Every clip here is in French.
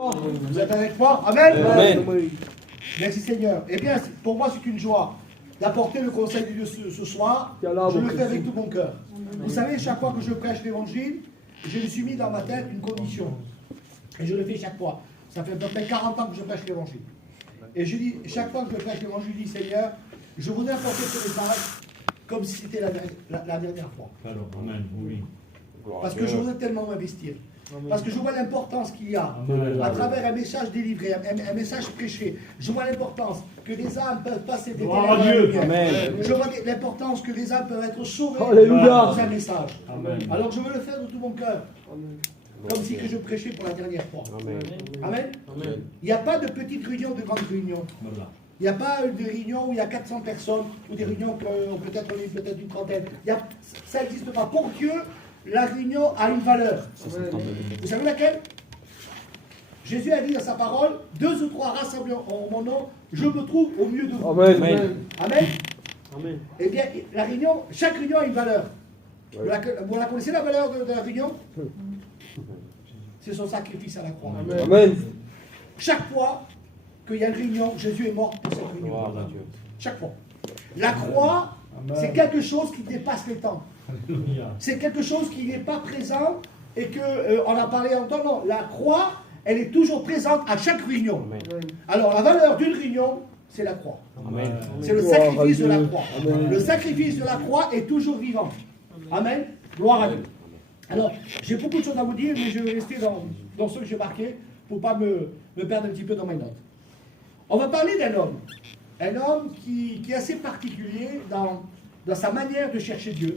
Vous êtes avec moi? Amen. Amen. Merci Seigneur. Eh bien, pour moi, c'est une joie d'apporter le conseil de Dieu ce soir. Je le fais avec tout mon cœur. Vous savez, chaque fois que je prêche l'évangile, je me suis mis dans ma tête une condition. Et je le fais chaque fois. Ça fait à peu près 40 ans que je prêche l'évangile. Et je dis, chaque fois que je prêche l'évangile, je dis, Seigneur, je voudrais apporter ce message comme si c'était la dernière fois. Amen. Oui. Parce que je voudrais tellement m'investir. Parce que je vois l'importance qu'il y a à travers un message délivré, un message prêché. Je vois l'importance que les âmes peuvent passer des ténèbres à la lumière. Je vois l'importance que les âmes peuvent être sauvées dans un message. Amen. Alors je veux le faire de tout mon cœur. Comme si que je prêchais pour la dernière fois. Amen. Il n'y a pas de petites réunions, de grandes réunions. Il n'y a pas de réunions où il y a 400 personnes, ou des réunions où peut-être une trentaine. Ça n'existe pas. Pour Dieu, la réunion a une valeur. Vous savez laquelle? Jésus a dit dans sa parole, 2 ou 3 rassemblés en mon nom, je me trouve au milieu de vous. Amen. Amen. Eh bien, la réunion, chaque réunion a une valeur. Vous la connaissez, la valeur de la réunion? C'est son sacrifice à la croix. Amen. Chaque fois qu'il y a une réunion, Jésus est mort pour cette réunion. Chaque fois. La croix, c'est quelque chose qui dépasse les temps. C'est quelque chose qui n'est pas présent et qu'on a parlé en temps. Non, la croix, elle est toujours présente à chaque réunion. Alors, la valeur d'une réunion, c'est la croix. C'est le sacrifice de la croix. Le sacrifice de la croix est toujours vivant. Amen. Gloire à Dieu. Alors, j'ai beaucoup de choses à vous dire, mais je vais rester dans ce que j'ai marqué pour ne pas me perdre un petit peu dans mes notes. On va parler d'un homme. Un homme qui est assez particulier dans sa manière de chercher Dieu,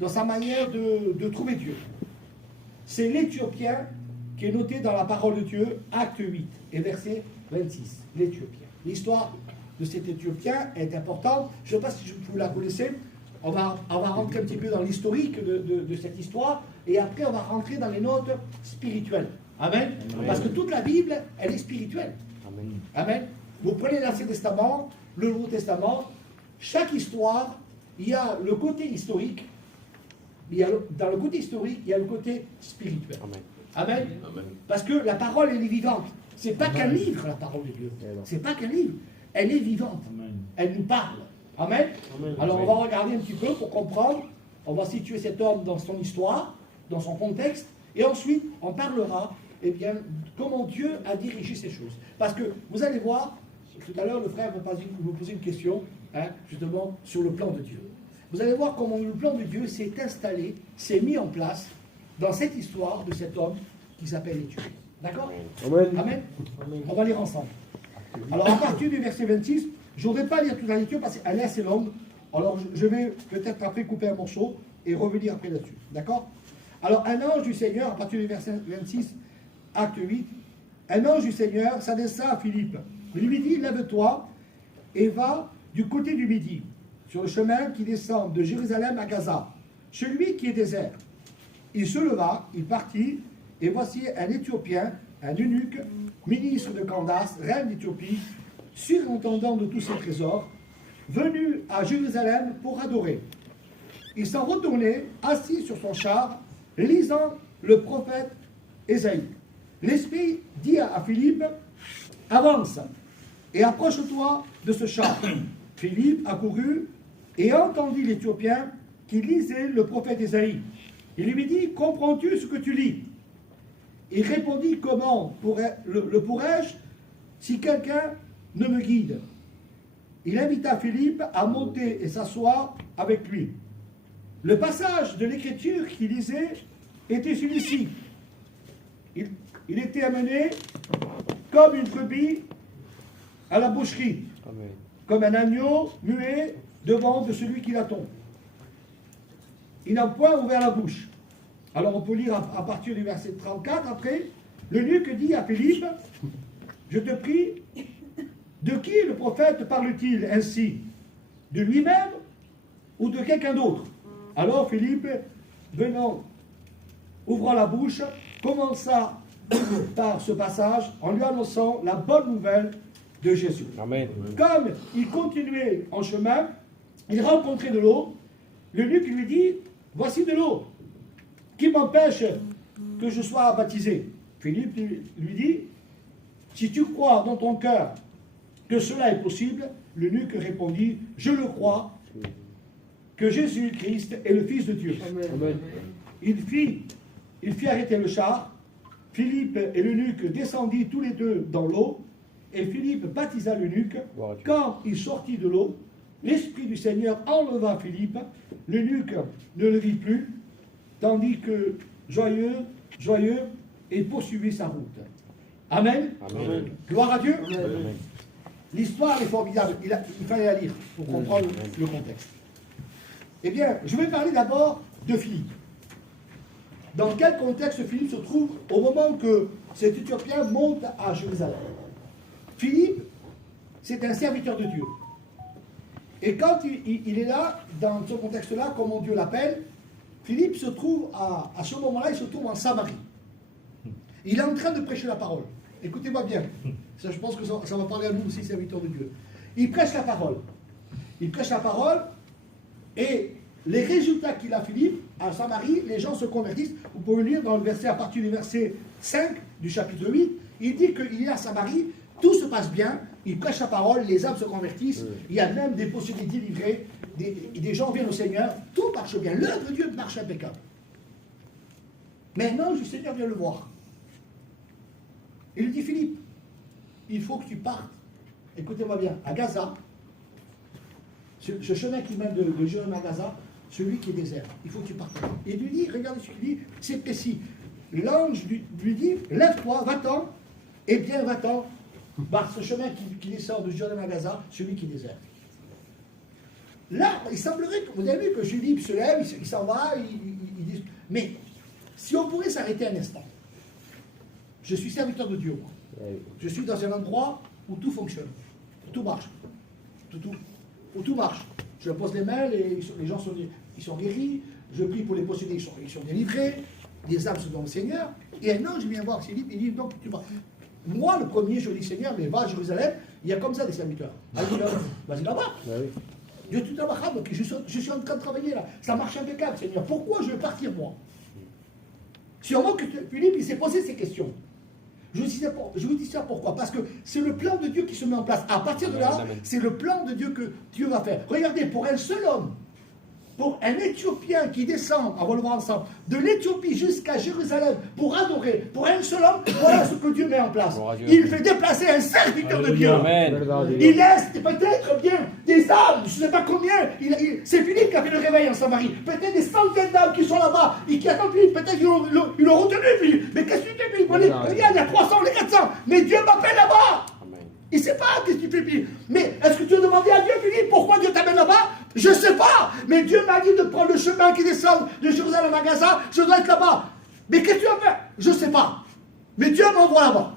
dans sa manière de trouver Dieu. C'est l'Éthiopien qui est noté dans la parole de Dieu, acte 8 et verset 26. L'Éthiopien. L'histoire de cet Éthiopien est importante. Je ne sais pas si vous la connaissez. On va rentrer un petit peu dans l'historique de cette histoire et après on va rentrer dans les notes spirituelles. Amen. Parce que toute la Bible, elle est spirituelle. Amen. Vous prenez l'Ancien Testament, le Nouveau Testament, chaque histoire, il y a le côté historique, dans le côté historique, il y a le côté spirituel. Amen. Parce que la parole, elle est vivante. Ce n'est pas qu'un livre, la parole de Dieu. Ce n'est pas qu'un livre. Elle est vivante. Elle nous parle. Amen. Alors on va regarder un petit peu pour comprendre. On va situer cet homme dans son histoire, dans son contexte, et ensuite on parlera, eh bien, comment Dieu a dirigé ces choses. Parce que vous allez voir, tout à l'heure le frère vous posait une question, justement sur le plan de Dieu. Vous allez voir comment le plan de Dieu s'est installé, s'est mis en place dans cette histoire de cet homme qui s'appelle Éthiopie. D'accord? Amen. On va lire ensemble. Alors à partir du verset 26, je ne voudrais pas lire toute la lecture parce qu'elle est assez longue. Alors je vais peut-être après couper un morceau et revenir après là-dessus. D'accord? Alors un ange du Seigneur, à partir du verset 26, acte 8, un ange du Seigneur s'adressa à Philippe. Il lui dit, lève-toi et va du côté du midi, sur le chemin qui descend de Jérusalem à Gaza, celui qui est désert. Il se leva, il partit, et voici un Éthiopien, un eunuque, ministre de Candace, reine d'Éthiopie, surintendant de tous ses trésors, venu à Jérusalem pour adorer. Il s'en retournait, assis sur son char, lisant le prophète Ésaïe. L'Esprit dit à Philippe, avance et approche-toi de ce char. Philippe accourut et entendit l'Éthiopien qui lisait le prophète Ésaïe. Il lui dit, comprends-tu ce que tu lis? Il répondit, comment le pourrais-je si quelqu'un ne me guide? Il invita Philippe à monter et s'asseoir avec lui. Le passage de l'écriture qu'il lisait était celui-ci. Il était amené comme une brebis à la boucherie, comme un agneau muet devant de celui qui l'attend. Il n'a point ouvert la bouche. Alors on peut lire à partir du verset 34 après. L'eunuque dit à Philippe, je te prie, de qui le prophète parle-t-il ainsi? De lui-même ou de quelqu'un d'autre? Alors Philippe, venant, ouvrant la bouche, commença par ce passage en lui annonçant la bonne nouvelle de Jésus. Amen. Comme il continuait en chemin, il rencontrait de l'eau. L'eunuque lui dit, voici de l'eau. Qui m'empêche que je sois baptisé? Philippe lui dit, si tu crois dans ton cœur que cela est possible, l'eunuque répondit, je le crois, que Jésus-Christ est le Fils de Dieu. Amen. Il fit arrêter le char. Philippe et l'eunuque descendirent tous les deux dans l'eau, et Philippe baptisa l'eunuque. Quand il sortit de l'eau, l'Esprit du Seigneur enleva Philippe. L'eunuque ne le vit plus, tandis que, joyeux, il poursuivit sa route. Amen. Amen. Gloire à Dieu. Amen. L'histoire est formidable. Il fallait la lire pour comprendre le contexte. Eh bien, je vais parler d'abord de Philippe. Dans quel contexte Philippe se trouve au moment que cet Éthiopien monte à Jérusalem? Philippe, c'est un serviteur de Dieu. Et quand il est là, dans ce contexte-là, comment Dieu l'appelle, Philippe se trouve, à ce moment-là, il se trouve en Samarie. Il est en train de prêcher la parole. Écoutez-moi bien. Ça, je pense que ça va parler à nous aussi, serviteurs de Dieu. Il prêche la parole. Il prêche la parole, et les résultats qu'il a, Philippe, à Samarie, les gens se convertissent. Vous pouvez lire dans le verset, à partir du verset 5 du chapitre 8, il dit qu'il est à Samarie, tout se passe bien, il prêche la parole, les âmes se convertissent, il y a même des possibilités délivrées, des gens viennent au Seigneur, tout marche bien, l'œuvre de Dieu marche impeccable. Mais non, le Seigneur vient le voir. Il lui dit, Philippe, il faut que tu partes, écoutez-moi bien, à Gaza, ce chemin qui mène de Jérusalem à Gaza, celui qui est désert, il faut que tu partes. Et il lui dit, regardez ce qu'il dit, c'est précis. L'ange lui dit, lève-toi, va-t'en, et bien va-t'en, par ce chemin qui descend de Jérusalem à Gaza, celui qui est désert. Là, il semblerait que, vous avez vu que Philippe se lève, il s'en va, il dit, mais si on pourrait s'arrêter un instant, je suis serviteur de Dieu, moi. Je suis dans un endroit où tout fonctionne, tout marche, où tout marche. Je pose les mains, les gens sont guéris, je prie pour les possédés, ils sont délivrés, les âmes sont dans le Seigneur. Et un ange vient voir Philippe, il dit, donc tu vas. Moi, le premier, je dis, Seigneur, mais va à Jérusalem, il y a comme ça des serviteurs. Vas-y là-bas. Dieu tout à l'heure, je suis en train de travailler là, ça marche impeccable, Seigneur. Pourquoi je vais partir, moi? Sûrement que Philippe, il s'est posé ces questions. Je vous dis ça pourquoi? Parce que c'est le plan de Dieu qui se met en place. À partir de là, c'est le plan de Dieu que Dieu va faire. Regardez, pour un seul homme, pour un Éthiopien qui descend, on va le voir ensemble, de l'Éthiopie jusqu'à Jérusalem pour adorer, pour un seul homme, voilà ce que Dieu met en place. Il fait déplacer un serviteur de Dieu. Amen. Il laisse peut-être bien des âmes, je ne sais pas combien. C'est Philippe qui a fait le réveil en Samarie. Peut-être des centaines d'âmes qui sont là-bas et qui attendent Philippe. Peut-être ils l'ont retenu, Philippe. Mais qu'est-ce que tu fais, Philippe? Regarde, il y a 300, les 400. Mais Dieu m'appelle là-bas. Il ne sait pas qu'est-ce que tu fais, Philippe. Mais est-ce que tu as demandé à Dieu, Philippe, pourquoi Dieu t'amène là-bas? Je ne sais pas. Mais Dieu m'a dit de prendre le chemin qui descend de Jérusalem à Gaza. Je dois être là-bas. Mais qu'est-ce que tu as fait? Je ne sais pas. Mais Dieu m'envoie là-bas.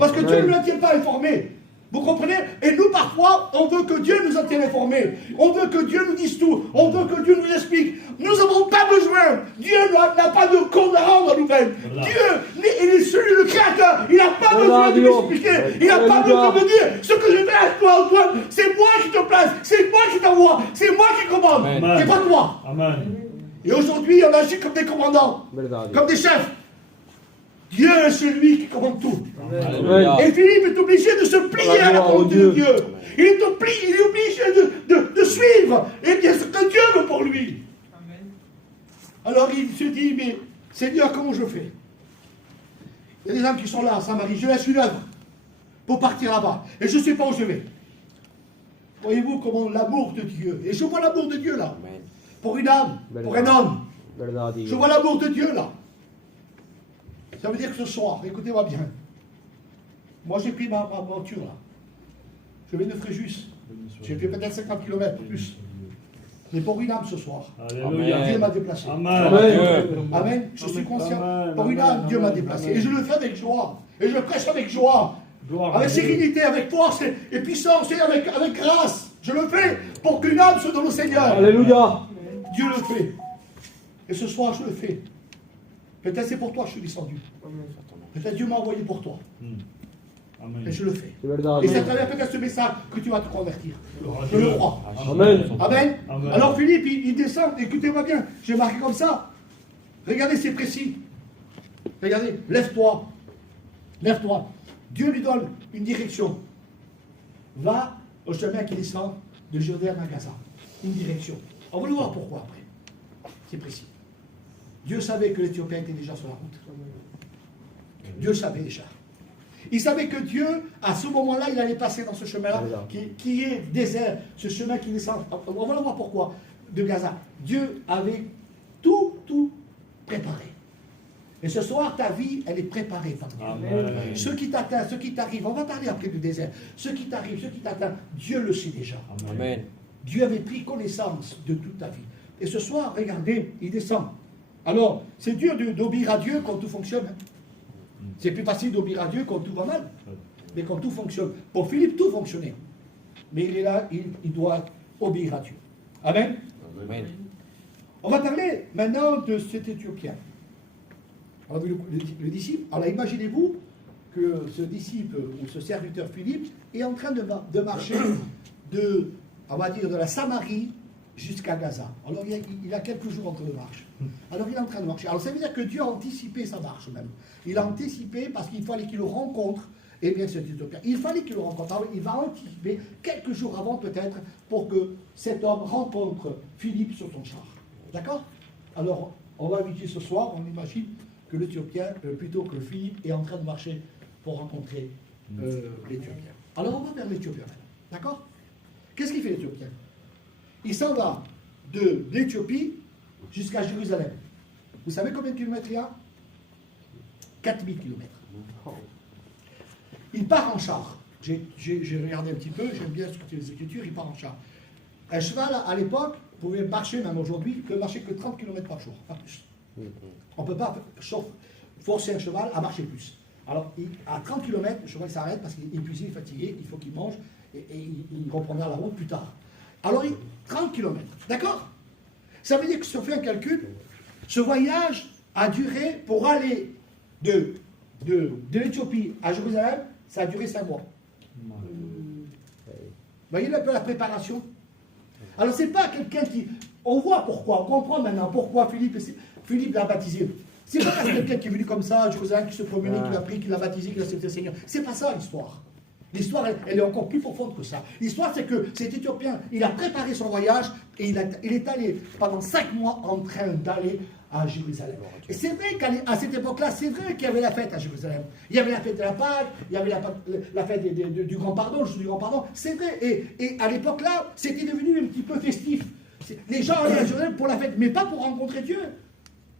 Parce que Dieu ne nous tient pas informés. Vous comprenez? Et nous, parfois, on veut que Dieu nous en tienne informés. On veut que Dieu nous dise tout. On veut que Dieu nous explique. Nous n'avons pas besoin. Dieu n'a pas de compte à rendre à nous-mêmes. Dieu, il est celui, le Créateur. Il n'a pas besoin de m'expliquer. Il n'a pas besoin de me dire ce que je fais à toi, Antoine. C'est moi qui te place. C'est moi qui t'envoie. C'est moi qui commande. C'est pas toi. Amen. Et aujourd'hui, on agit comme des commandants. Comme des chefs. Dieu est celui qui commande tout. Amen. Et Philippe est obligé de se plier à la volonté de Dieu. Il est obligé de suivre et bien ce que Dieu veut pour lui. Amen. Alors il se dit, mais Seigneur, comment je fais? Il y a des âmes qui sont là à Samarie, je laisse une œuvre pour partir là-bas. Et je ne sais pas où je vais. Voyez-vous comment l'amour de Dieu, et je vois l'amour de Dieu là, pour une âme, pour un homme. Je vois l'amour de Dieu là. Ça veut dire que ce soir, écoutez-moi bien, moi j'ai pris ma voiture là, je viens de Fréjus, j'ai fait peut-être 50 km plus, mais pour une âme ce soir, Alléluia. Dieu m'a déplacé. Amen. Amen. Je suis conscient, Amen. pour une âme, Dieu m'a déplacé, et je le fais avec joie, et je prêche avec joie, avec sérénité, avec force et puissance, et avec grâce, je le fais pour qu'une âme se donne au Seigneur. Alléluia. Dieu le fait, et ce soir je le fais. Peut-être c'est pour toi que je suis descendu. Peut-être Dieu m'a envoyé pour toi. Amen. Et je le fais. Et c'est à travers peut-être ce message que tu vas te convertir. Je le crois. Amen. Amen. Amen. Alors Philippe, il descend. Écoutez-moi bien. J'ai marqué comme ça. Regardez, c'est précis. Regardez. Lève-toi. Lève-toi. Dieu lui donne une direction. Va au chemin qui descend de Jourdain à Gaza. Une direction. On va le voir pourquoi après. C'est précis. Dieu savait que l'Éthiopien était déjà sur la route. Dieu savait déjà. Il savait que Dieu, à ce moment-là, il allait passer dans ce chemin-là, qui est désert, ce chemin qui descend. On va le voir pourquoi, de Gaza. Dieu avait tout préparé. Et ce soir, ta vie, elle est préparée. Ce qui t'atteint, ce qui t'arrive, on va parler après du désert. Ce qui t'arrive, ce qui t'atteint, Dieu le sait déjà. Amen. Dieu avait pris connaissance de toute ta vie. Et ce soir, regardez, il descend. Alors, c'est dur d'obéir à Dieu quand tout fonctionne. C'est plus facile d'obéir à Dieu quand tout va mal. Mais quand tout fonctionne. Pour Philippe, tout fonctionnait. Mais il est là, il doit obéir à Dieu. Amen. Amen. On va parler maintenant de cet Éthiopien. On a vu le disciple. Alors imaginez-vous que ce disciple ou ce serviteur Philippe est en train de marcher on va dire, de la Samarie jusqu'à Gaza. Alors il a quelques jours entre deux marches. Alors il est en train de marcher. Alors ça veut dire que Dieu a anticipé sa marche même. Il a anticipé parce qu'il fallait qu'il le rencontre. Eh bien cet Éthiopien, il fallait qu'il le rencontre. Alors, il va anticiper quelques jours avant peut-être pour que cet homme rencontre Philippe sur son char. D'accord? Alors on va éviter ce soir, on imagine que l'Éthiopien, plutôt que Philippe, est en train de marcher pour rencontrer l'Éthiopien. Alors on va vers l'Éthiopien maintenant. D'accord? Qu'est-ce qu'il fait l'Éthiopien? Il s'en va de l'Éthiopie jusqu'à Jérusalem. Vous savez combien de kilomètres il y a? 4000 kilomètres. Il part en char. J'ai regardé un petit peu, j'aime bien écouter les Écritures, il part en char. Un cheval, à l'époque, pouvait marcher, même aujourd'hui, il peut marcher que 30 km par jour, pas plus. On ne peut pas forcer un cheval à marcher plus. Alors, à 30 km, le cheval s'arrête parce qu'il est épuisé, il est fatigué, il faut qu'il mange, et il reprendra la route plus tard. Alors, 30 km, d'accord? Ça veut dire que si on fait un calcul, ce voyage a duré, pour aller de l'Éthiopie à Jérusalem, ça a duré 5 mois. Vous voyez un peu la préparation? Alors, c'est pas quelqu'un qui... On voit pourquoi, on comprend maintenant pourquoi Philippe l'a baptisé. C'est pas quelqu'un qui est venu comme ça à Jérusalem, qui se promenait, qui l'a pris, qui l'a baptisé, qui l'a accepté le Seigneur. C'est pas ça l'histoire. L'histoire, elle est encore plus profonde que ça. L'histoire, c'est que cet Éthiopien, il a préparé son voyage et il est allé pendant 5 mois en train d'aller à Jérusalem. Et c'est vrai qu'à cette époque-là, c'est vrai qu'il y avait la fête à Jérusalem. Il y avait la fête de la Pâque, il y avait la fête du Grand Pardon, le jour du Grand Pardon. C'est vrai. Et à l'époque-là, c'était devenu un petit peu festif. Les gens allaient à Jérusalem pour la fête, mais pas pour rencontrer Dieu.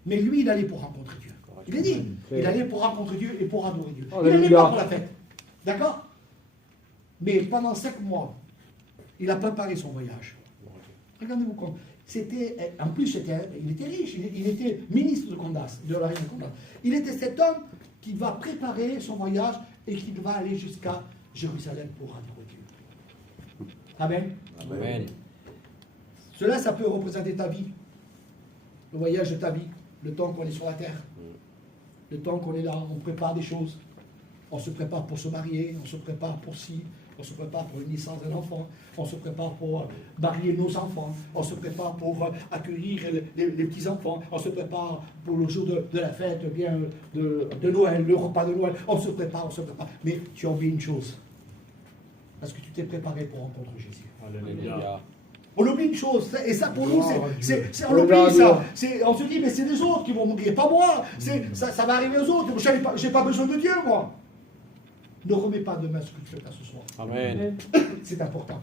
Mais lui, il allait pour rencontrer Dieu. Il est dit. Il allait pour rencontrer Dieu et pour adorer Dieu. Il n'allait pas pour la fête. D'accord? Mais pendant 5 mois, il a préparé son voyage. Regardez-vous comme. En plus, il était riche, il était ministre de Candace, de la reine de Candace. Il était cet homme qui va préparer son voyage et qui va aller jusqu'à Jérusalem pour adorer Dieu. Amen. Amen. Cela, ça peut représenter ta vie, le voyage de ta vie, le temps qu'on est sur la terre, le temps qu'on est là, on prépare des choses. On se prépare pour se marier, on se prépare pour on se prépare pour une naissance d'un enfant, on se prépare pour marier nos enfants, on se prépare pour accueillir les petits-enfants, on se prépare pour le jour de la fête bien de Noël, le repas de Noël, on se prépare. Mais tu as oublié une chose, parce que tu t'es préparé pour rencontrer Jésus. Alléluia. On oublie une chose, et ça pour nous, on oublie ça. On se dit, mais c'est les autres qui vont mourir, pas moi. Ça va arriver aux autres. Je n'ai pas besoin de Dieu, moi. Ne remets pas demain ce que tu peux faire ce soir. Amen. C'est important.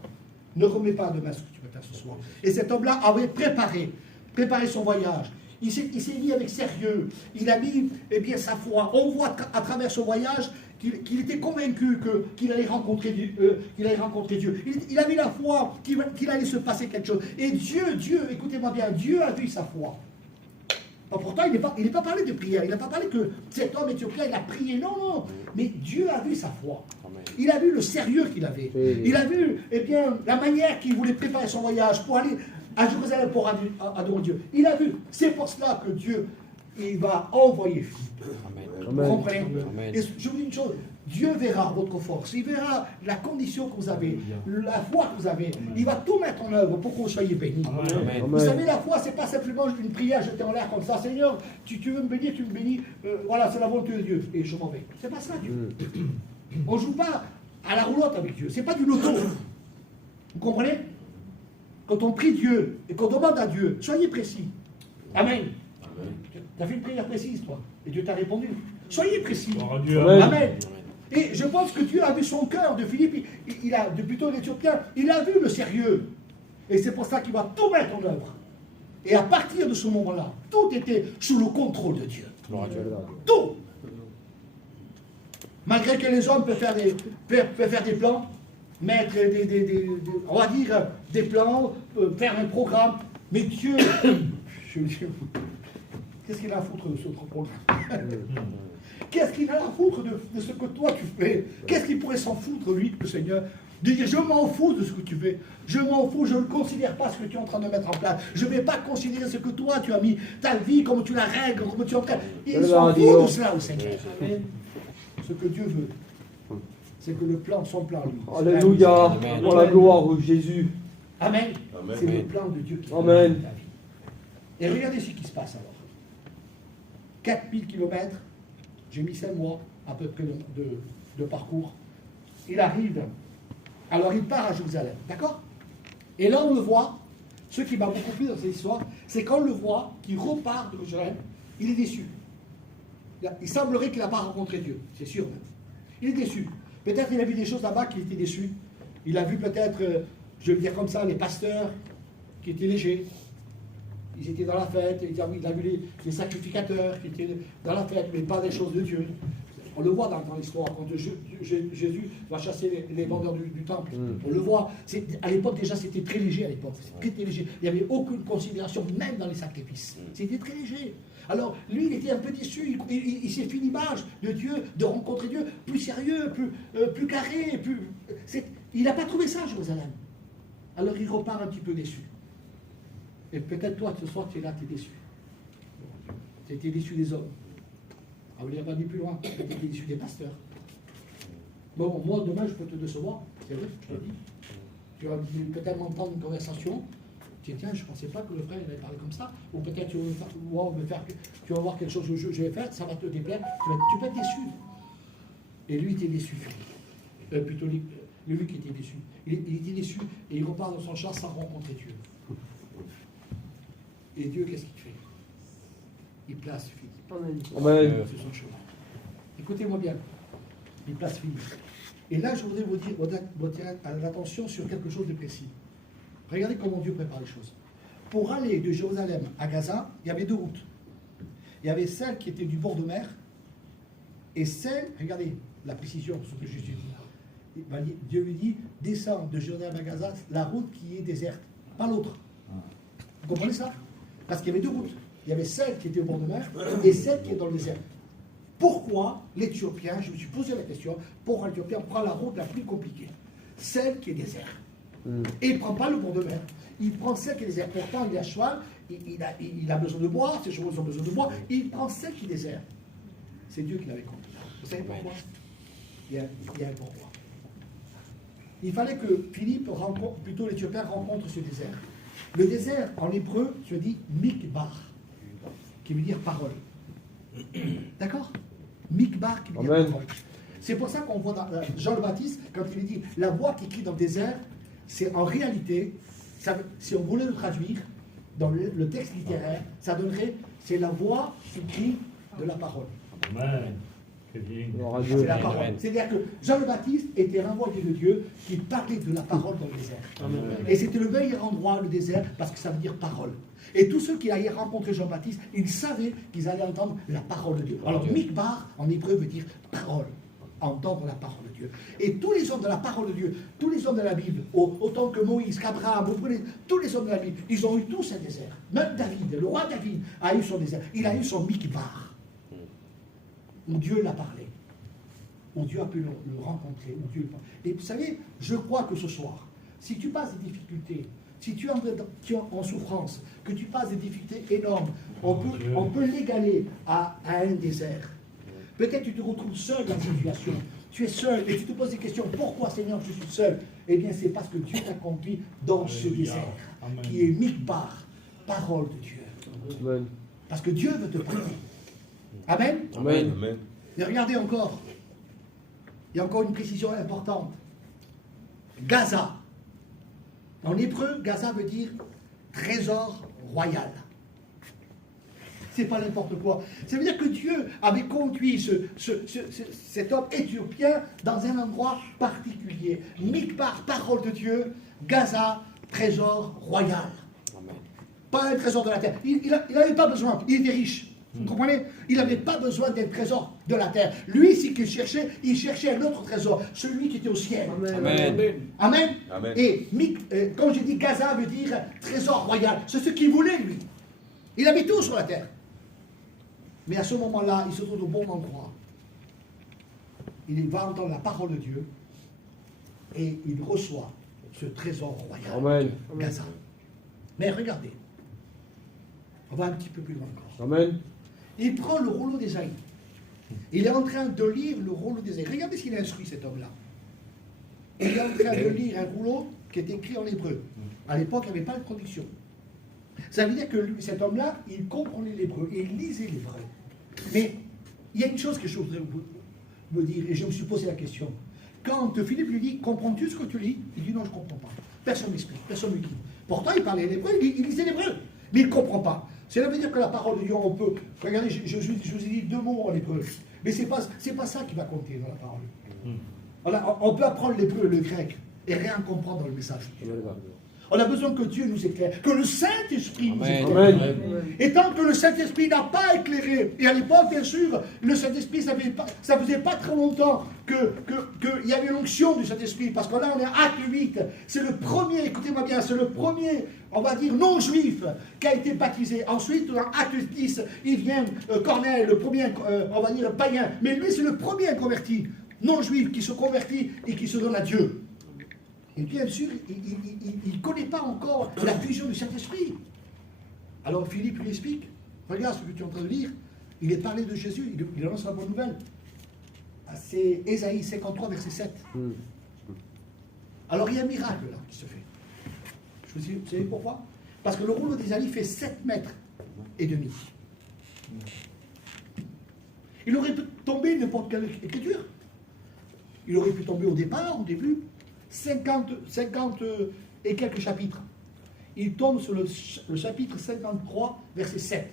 Ne remets pas demain ce que tu peux faire ce soir. Et cet homme-là avait préparé son voyage. Il s'est mis avec sérieux. Il a mis sa foi. On voit à travers son voyage qu'il était convaincu qu'il allait rencontrer Dieu. Il avait la foi qu'il allait se passer quelque chose. Et Dieu, écoutez-moi bien, Dieu a vu sa foi. Pourtant, il n'est pas parlé de prière. Il n'a pas parlé que cet homme éthiopien, il a prié. Non. Mais Dieu a vu sa foi. Amen. Il a vu le sérieux qu'il avait. Il a vu, la manière qu'il voulait préparer son voyage pour aller à Jérusalem pour adorer Dieu. Il a vu. C'est pour cela que Dieu, il va envoyer Philippe. Vous comprenez? Amen. Et je vous dis une chose. Dieu verra votre force, il verra la condition que vous avez, la foi que vous avez. Il va tout mettre en œuvre pour que vous soyez bénis. Amen. Vous savez, la foi, c'est pas simplement une prière jetée en l'air comme ça. Seigneur, tu veux me bénir, tu me bénis. Voilà, c'est la volonté de Dieu. Et je m'en vais. C'est pas ça, Dieu. On ne joue pas à la roulotte avec Dieu. Ce n'est pas du loto. Vous comprenez? Quand on prie Dieu et qu'on demande à Dieu, soyez précis. Amen. Tu as fait une prière précise, toi, et Dieu t'a répondu. Soyez précis. Amen. Amen. Et je pense que Dieu a vu son cœur de Philippe, il a, de plutôt l'Éthiopien, il a vu le sérieux. Et c'est pour ça qu'il va tout mettre en œuvre. Et à partir de ce moment-là, tout était sous le contrôle de Dieu. Tout. Malgré que les hommes peuvent faire des plans, mettre on va dire des plans, faire un programme, mais Dieu, qu'est-ce qu'il a à foutre de ce programme? Qu'est-ce qu'il a à foutre de ce que toi tu fais? Qu'est-ce qu'il pourrait s'en foutre, lui, le Seigneur? De dire, je m'en fous de ce que tu fais. Je m'en fous, je ne considère pas ce que tu es en train de mettre en place. Je ne vais pas considérer ce que toi tu as mis, ta vie, comment tu la règles, comment tu es en train. Il s'en fout de cela, le Seigneur. Ce que Dieu veut, c'est que le plan, son plan, lui. Alléluia, pour la gloire de Jésus. Amen. C'est le plan de Dieu qui Amen. fait ta vie. Et regardez ce qui se passe alors. 4000 km, j'ai mis 5 mois à peu près de parcours. Il arrive, alors il part à Jérusalem, d'accord? Et là on le voit, ce qui m'a beaucoup plu dans cette histoire, c'est quand on le voit qu'il repart de Jérusalem, il est déçu. Il semblerait qu'il n'a pas rencontré Dieu, c'est sûr même. Il est déçu. Peut-être il a vu des choses là-bas qu'il était déçu. Il a vu peut-être, je vais le dire comme ça, les pasteurs qui étaient légers. Ils étaient dans la fête, il a vu les sacrificateurs qui étaient dans la fête, mais pas des choses de Dieu. On le voit dans l'histoire, quand Jésus va chasser les vendeurs du temple. On le voit. À l'époque, déjà, c'était très léger. À l'époque, c'était très léger. Il n'y avait aucune considération, même dans les sacrifices. C'était très léger. Alors, lui, il était un peu déçu. Il s'est fait une image de Dieu, de rencontrer Dieu plus sérieux, plus carré. Il n'a pas trouvé ça à Jérusalem. Alors, il repart un petit peu déçu. Et peut-être toi, ce soir, tu es là, tu es déçu. Tu étais déçu des hommes. On ne va pas aller plus loin. Tu étais déçu des pasteurs. Bon, moi, demain, je peux te décevoir. C'est vrai, je te le dis. Tu vas peut-être m'entendre une conversation. Tu dis, tiens, je ne pensais pas que le frère il allait parler comme ça. Ou peut-être tu vas voir quelque chose que je vais faire, ça va te déplaire. Tu vas être déçu. Et lui, il était déçu. Plutôt lui qui était déçu. Il était déçu et il repart dans son char sans rencontrer Dieu. Et Dieu, qu'est-ce qu'il fait? Il place Philippe. Amen. C'est son chemin. Écoutez-moi bien. Il place Philippe. Et là, je voudrais vous dire l'attention sur quelque chose de précis. Regardez comment Dieu prépare les choses. Pour aller de Jérusalem à Gaza, il y avait 2 routes. Il y avait celle qui était du bord de mer et celle, regardez la précision, ce que Jésus dit. Dieu lui dit, descends de Jérusalem à Gaza, la route qui est déserte, pas l'autre. Vous comprenez ça? Parce qu'il y avait 2 routes. Il y avait celle qui était au bord de mer et celle qui est dans le désert. Pourquoi l'Éthiopien, je me suis posé la question, pourquoi l'Éthiopien prend la route la plus compliquée? Celle qui est désert. Et il ne prend pas le bord de mer. Il prend celle qui est désert. Pourtant, il est à cheval, il a besoin de boire, ses chevaux ont besoin de boire, il prend celle qui est désert. C'est Dieu qui l'avait compris. Vous savez pourquoi? Il y a un pourquoi. Il fallait que Philippe plutôt l'Éthiopien rencontre ce désert. Le désert, en hébreu, se dit mikbar, qui veut dire parole. D'accord? Mikbar, qui veut dire parole. C'est pour ça qu'on voit dans Jean le Baptiste, quand il dit la voix qui crie dans le désert, c'est en réalité, si on voulait le traduire dans le texte littéraire, ça donnerait, c'est la voix qui crie de la parole. Amen. C'est la parole. C'est-à-dire que Jean le Baptiste était un envoyé de Dieu qui parlait de la parole dans le désert. Amen. Et c'était le meilleur endroit, le désert, parce que ça veut dire parole. Et tous ceux qui allaient rencontrer Jean-Baptiste, ils savaient qu'ils allaient entendre la parole de Dieu. Alors, mikbar, en hébreu, veut dire parole. Entendre la parole de Dieu. Et tous les hommes de la parole de Dieu, tous les hommes de la Bible, autant que Moïse, qu'Abraham, tous les hommes de la Bible, ils ont eu tous un désert. Même David, le roi David, a eu son désert. Il a eu son mikbar. Où Dieu l'a parlé, où Dieu a pu le rencontrer, où Dieu... Et vous savez, je crois que ce soir, si tu passes des difficultés, si tu es en souffrance, que tu passes des difficultés énormes, on peut l'égaler à un désert. Peut-être tu te retrouves seul dans cette situation, tu es seul et tu te poses des questions, pourquoi Seigneur je suis seul? Eh bien c'est parce que Dieu t'a conduit dans ce désert, qui est mikbar, parole de Dieu. Amen. Parce que Dieu veut te parler. Amen. Amen. Et regardez encore. Il y a encore une précision importante. Gaza. En hébreu, Gaza veut dire trésor royal. C'est pas n'importe quoi. Ça veut dire que Dieu avait conduit cet homme éthiopien dans un endroit particulier. Mikpar, parole de Dieu, Gaza, trésor royal. Amen. Pas un trésor de la terre. Il n'avait pas besoin, il était riche. Vous comprenez? Il n'avait pas besoin d'un trésor de la terre. Lui, ce qu'il cherchait, il cherchait un autre trésor, celui qui était au ciel. Amen. Amen. Amen. Et comme j'ai dit, Gaza veut dire trésor royal. C'est ce qu'il voulait, lui. Il avait tout sur la terre. Mais à ce moment-là, il se trouve au bon endroit. Il va entendre la parole de Dieu et il reçoit ce trésor royal. Amen. Gaza. Mais regardez. On va un petit peu plus loin encore. Amen. Il prend le rouleau d'Ésaïe. Il est en train de lire le rouleau d'Ésaïe. Regardez s'il a instruit cet homme-là. Il est en train de lire un rouleau qui est écrit en hébreu. À l'époque, il n'y avait pas de traduction. Ça veut dire que lui, cet homme-là, il comprenait l'hébreu et il lisait l'hébreu. Mais il y a une chose que je voudrais vous dire, et je me suis posé la question. Quand Philippe lui dit, comprends-tu ce que tu lis? Il dit non, je ne comprends pas. Personne ne m'explique, personne ne me guide. Pourtant, il parlait l'hébreu, il lisait l'hébreu, mais il ne comprend pas. Cela veut dire que la parole de Dieu, on peut... Regardez, je vous ai dit 2 mots en hébreu, mais ce n'est pas ça qui va compter dans la parole. On peut apprendre l'hébreu, le grec, et rien comprendre dans le message de Dieu. On a besoin que Dieu nous éclaire, que le Saint-Esprit nous éclaire. Amen. Et tant que le Saint-Esprit n'a pas éclairé, et à l'époque, bien sûr, le Saint-Esprit, ça ne faisait pas très longtemps qu'il y avait l'onction du Saint-Esprit, parce que là, on est à Acte 8, c'est le premier, écoutez-moi bien, c'est le premier, on va dire, non-juif qui a été baptisé. Ensuite, dans Acte 10, il vient Corneille, le premier, on va dire, païen, mais lui, c'est le premier converti, non-juif, qui se convertit et qui se donne à Dieu. Et bien sûr, il ne connaît pas encore la fusion du Saint-Esprit. Alors Philippe lui explique, regarde ce que tu es en train de lire, il est parlé de Jésus, il annonce la bonne nouvelle. C'est Ésaïe 53, verset 7. Alors il y a un miracle là qui se fait. Vous savez pourquoi? Parce que le rouleau d'Ésaïe fait 7 mètres et demi. Il aurait pu tomber n'importe quelle écriture. Il aurait pu tomber au début, 50 et quelques chapitres. Il tombe sur le chapitre 53, verset 7.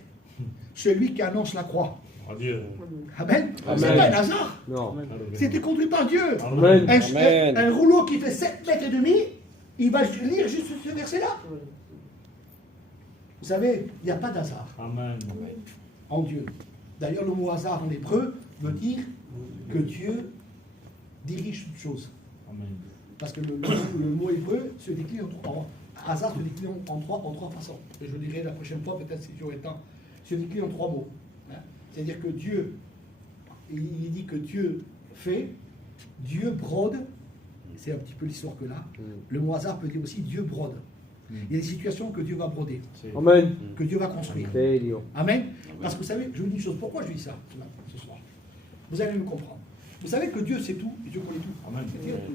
Celui qui annonce la croix. Adieu. Amen. Amen. C'est pas un hasard. Non. C'était conduit par Dieu. Amen. Un rouleau qui fait 7 mètres et demi, il va lire juste ce verset-là. Vous savez, il n'y a pas d'hasard Amen. en Dieu. D'ailleurs, le mot hasard en hébreu veut dire que Dieu dirige toutes choses. Amen. Parce que le mot hébreu se décline hasard se décline en trois façons. Et je le dirai la prochaine fois, peut-être si j'aurai le temps. Se décline en 3 mots. Hein. C'est-à-dire que Dieu, il dit que Dieu fait, Dieu brode, c'est un petit peu l'histoire que là. Le mot hasard peut dire aussi Dieu brode. Il y a des situations que Dieu va broder, Amen. que Dieu va construire. C'est Dieu. Amen. Parce que vous savez, je vous dis une chose, pourquoi je dis ça ce soir? Vous allez me comprendre. Vous savez que Dieu sait tout et Dieu connaît tout. Amen. C'est tout.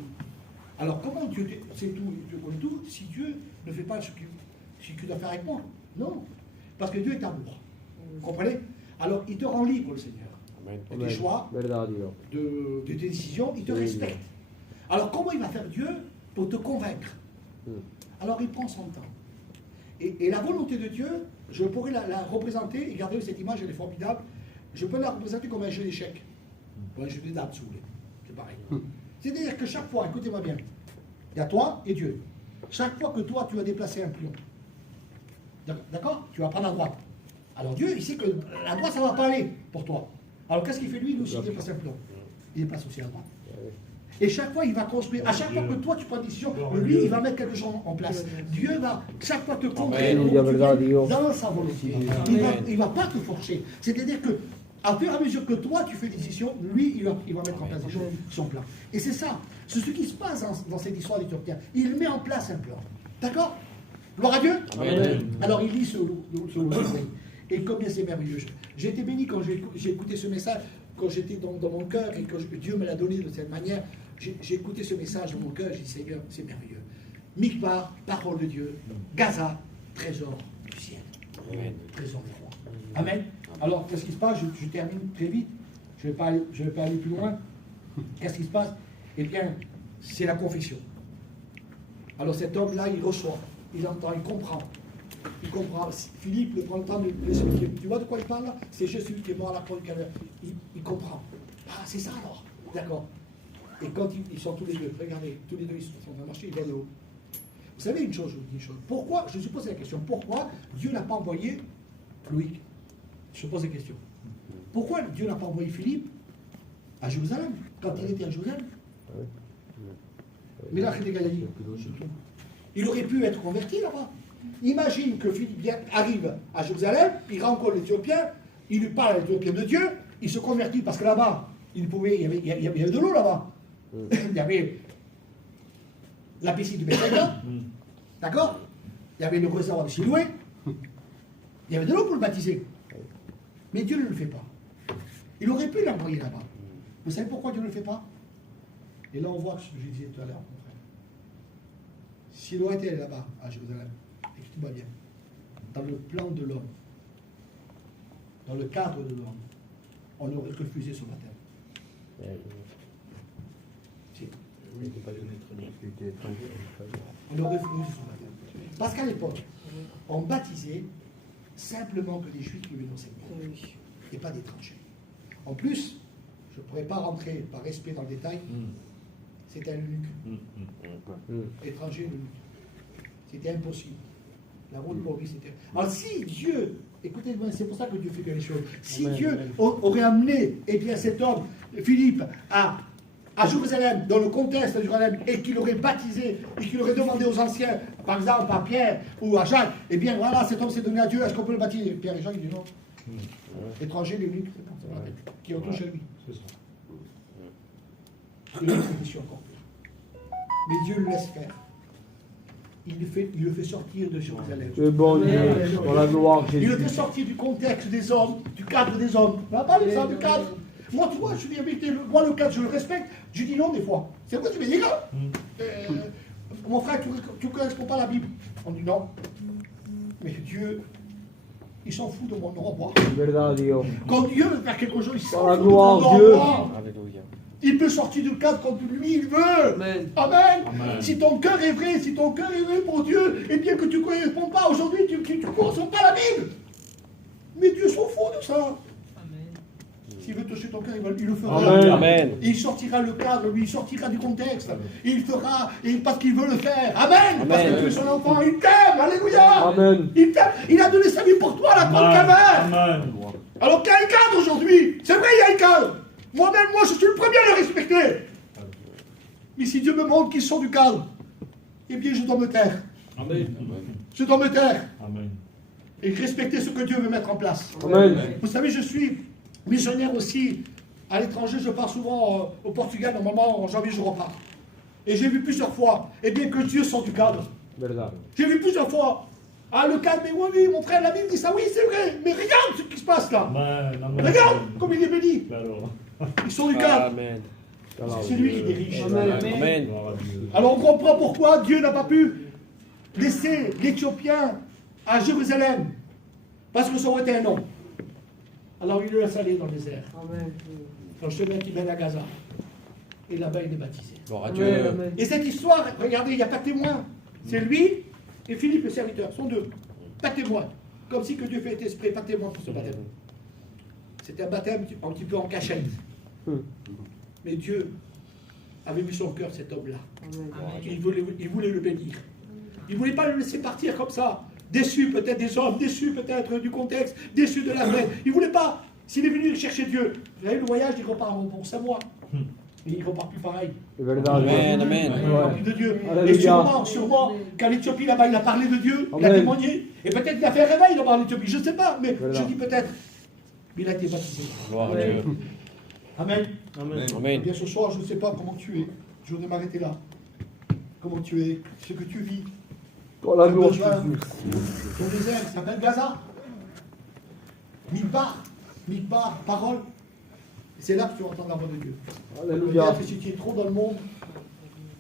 Alors comment Dieu sait tout et Dieu connaît tout si Dieu ne fait pas ce qu'il doit faire avec moi? Non. Parce que Dieu est amour. Vous comprenez? Alors il te rend libre, le Seigneur. De tes choix, de tes décisions, il te respecte. Alors comment il va faire Dieu pour te convaincre? Alors il prend son temps. Et la volonté de Dieu, je pourrais la représenter, et regardez cette image, elle est formidable, je peux la représenter comme un jeu d'échecs. Ou un jeu de dames, si vous voulez. C'est pareil. C'est-à-dire que chaque fois, écoutez-moi bien, il y a toi et Dieu. Chaque fois que toi, tu vas déplacer un pion, d'accord? Tu vas prendre à droite. Alors Dieu, il sait que la droite, ça ne va pas aller pour toi. Alors qu'est-ce qu'il fait lui? Lui aussi, il déplace un pion. Il déplace aussi à droite. Et chaque fois, il va construire. À chaque fois que toi, tu prends une décision, lui, il va mettre quelque chose en place. Dieu va, chaque fois, te conduire dans sa volonté. Il ne va pas te forcer. C'est-à-dire que, à fur et à mesure que toi, tu fais des décisions, lui, il va mettre en place des choses, son plan. Et c'est ça. C'est ce qui se passe dans cette histoire d'Éthiopien. Il met en place un plan. D'accord? Gloire à Dieu. Amen. Alors, il lit ce livre. Et combien c'est merveilleux. J'ai été béni quand j'ai écouté ce message, quand j'étais dans mon cœur et que Dieu me l'a donné de cette manière. J'ai écouté ce message dans mon cœur, j'ai dit Seigneur, c'est merveilleux. Mikpar, parole de Dieu. Gaza, trésor du ciel. Amen. Trésor du roi. Amen. Alors, qu'est-ce qui se passe? Je termine très vite. Je ne vais pas aller plus loin. Qu'est-ce qui se passe? Eh bien, c'est la confession. Alors cet homme-là, il reçoit, il entend, il comprend. Il comprend. Philippe ne prend le temps de l'expliquer. Tu vois de quoi il parle là? C'est Jésus qui est mort à la croix du Calvaire. Il comprend. Ah, c'est ça alors. D'accord. Et quand ils sont tous les deux, regardez, tous les deux ils sont en train de marcher, ils voient le haut. Vous savez une chose, je vous dis une chose. Pourquoi, je me suis posé la question, pourquoi Dieu n'a pas envoyé Loïc? Je me pose la question. Pourquoi Dieu n'a pas envoyé Philippe à Jérusalem, quand il était à Jérusalem? Mais là, il aurait pu être converti là-bas. Imagine que Philippe arrive à Jérusalem, il rencontre l'Éthiopien, il lui parle à l'Éthiopien de Dieu, il se convertit parce que là-bas, il y avait de l'eau là-bas. Il y avait la piscine du Bethsaïda, d'accord? Il y avait le réservoir de Siloué, il y avait de l'eau pour le baptiser. Mais Dieu ne le fait pas. Il aurait pu l'envoyer là-bas. Vous savez pourquoi Dieu ne le fait pas? Et là, on voit ce que je disais tout à l'heure, mon frère. S'il aurait été là-bas, à Jérusalem, et que tout va bien, dans le plan de l'homme, dans le cadre de l'homme, on aurait refusé son baptême. Si. On aurait refusé son baptême. Parce qu'à l'époque, on baptisait simplement que des Juifs qui venaient au Seigneur, et pas d'étrangers. En plus, je ne pourrais pas rentrer par respect dans le détail, c'était un eunuque. Étranger, eunuque. C'était impossible. La route pour lui, c'était... Alors si Dieu, écoutez-moi, c'est pour ça que Dieu fait bien les choses, si Dieu aurait amené, eh bien, cet homme, Philippe, à Jérusalem, dans le contexte de Jérusalem, et qu'il aurait baptisé, et qu'il aurait demandé aux anciens, par exemple à Pierre ou à Jacques, eh bien voilà, cet homme s'est donné à Dieu, est-ce qu'on peut le baptiser? Pierre et Jacques, ils disent non. Étranger, l'eunuque, qui retourne chez lui. C'est ça. Et là, c'est déçu encore plus. Mais Dieu le laisse faire. Il le fait sortir de Jérusalem. C'est bon Dieu, dans la gloire Jésus. Il le fait sortir du contexte des hommes, du cadre des hommes. On va parler de ça, du cadre. Moi, tu vois, je suis invité. Moi, le cadre, je le respecte. Je dis non des fois. C'est quoi, tu me dis non? Mon frère, tu ne corresponds pas à la Bible. On dit non. Mais Dieu, il s'en fout de mon endroit. Quand Dieu veut faire quelque chose, il s'en fout de mon endroit. Il peut sortir du cadre quand lui il veut. Amen. Amen. Si ton cœur est vrai, si ton cœur est vrai pour Dieu, et bien que tu ne corresponds pas aujourd'hui, tu ne corresponds pas à la Bible. Mais Dieu s'en fout de ça. S'il veut toucher ton cœur, il le fera. Amen. Et il sortira le cadre, lui, il sortira du contexte. Et il fera, parce qu'il veut le faire. Amen. Parce que tu es son enfant, il t'aime. Alléluia. Amen. Il t'aime. Il a donné sa vie pour toi, la croix de Calvaire. Amen. Alors qu'il y a un cadre aujourd'hui. C'est vrai, il y a un cadre. Moi-même, moi, je suis le premier à le respecter. Mais si Dieu me montre qu'il sort du cadre, eh bien, je dois me taire. Amen. Je dois me taire. Amen. Et respecter ce que Dieu veut mettre en place. Amen. Vous savez, je suis missionnaire aussi. À l'étranger, je pars souvent au Portugal. Normalement, en janvier, je repars. Et j'ai vu plusieurs fois, eh bien, que Dieu sort du cadre. J'ai vu plusieurs fois. Ah, le cadre, mais oui, mon frère, la Bible dit ça, oui, c'est vrai. Mais regarde ce qui se passe là. Amen. Amen. Regarde comme il est béni. Alors. Ils sont du cadre. Amen. C'est lui qui dirige. Amen. Alors on comprend pourquoi Dieu n'a pas pu laisser l'Éthiopien à Jérusalem. Parce que ça aurait été un nom. Alors il le laisse aller dans le désert. Dans le chemin qui mène à Gaza. Et là-bas il est baptisé. Gloire à Dieu. Et cette histoire, regardez, il n'y a pas de témoin. C'est lui et Philippe le serviteur. Sont deux. Pas de témoin. Comme si que Dieu fait esprit, pas de témoin pour ce baptême. C'était un baptême un petit peu en cachette. Mais Dieu avait mis sur le cœur cet homme-là. Il voulait le bénir. Il ne voulait pas le laisser partir comme ça. Déçu peut-être des hommes, déçu peut-être du contexte, déçu de la fête. Il ne voulait pas. S'il est venu chercher Dieu, vous savez, le voyage, il repart pour 5 mois. Et il ne repart plus pareil. Amen. Il repart plus de Dieu. Alléluia. Et sûrement, qu'à l'Éthiopie, là-bas, il a parlé de Dieu, il a Amen. témoigné. Et peut-être il a fait un réveil là-bas en Éthiopie, je ne sais pas, mais je dis peut-être. Mais il a été baptisé. Gloire à Dieu. Amen. Amen. Amen. Bien ce soir, je ne sais pas comment tu es. Je voudrais m'arrêter là. Comment tu es, ce que tu vis. Dans la gloire Besoin. Jésus. Ton désert qui s'appelle Gaza. Mikbar, parole. Et c'est là que tu entends la voix de Dieu. Alléluia. Peut-être que si tu es trop dans le monde,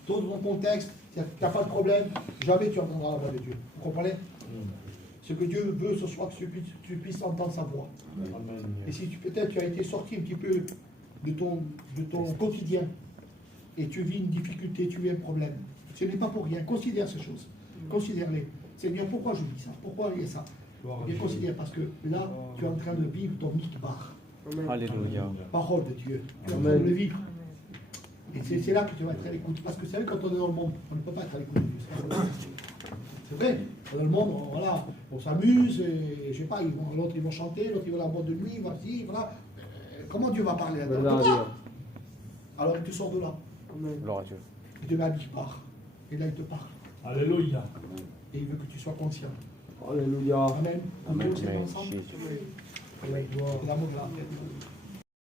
trop dans ton contexte, tu n'as pas de problème, jamais tu entendras la voix de Dieu. Vous comprenez? Ce que Dieu veut ce soir, que tu puisses entendre sa voix. Amen. Et si peut-être tu as été sorti un petit peu de ton quotidien, et tu vis une difficulté, tu vis un problème, ce n'est pas pour rien. Considère ces choses. Considère-les. Seigneur, pourquoi je vis ça? Pourquoi il y a ça? Et considère, parce que là, tu es en train de vivre ton mikbar. Alléluia. Parole de Dieu. Tu es en train de le vivre. Et c'est là que tu vas être à l'écoute. Parce que c'est vrai, quand on est dans le monde, on ne peut pas être à l'écoute de Dieu. C'est vrai. Dans le monde, voilà, on s'amuse, et je sais pas, l'autre ils vont chanter, l'autre ils vont à la boîte de nuit, vas-y, voilà. Comment Dieu va parler là-dedans? Alors il te sort de là. Gloire à Dieu. Il te met à mikbar. Et là il te parle. Alléluia. Et il veut que tu sois conscient. Alléluia. Amen. On Amen. est ensemble. Jésus. L'amour là.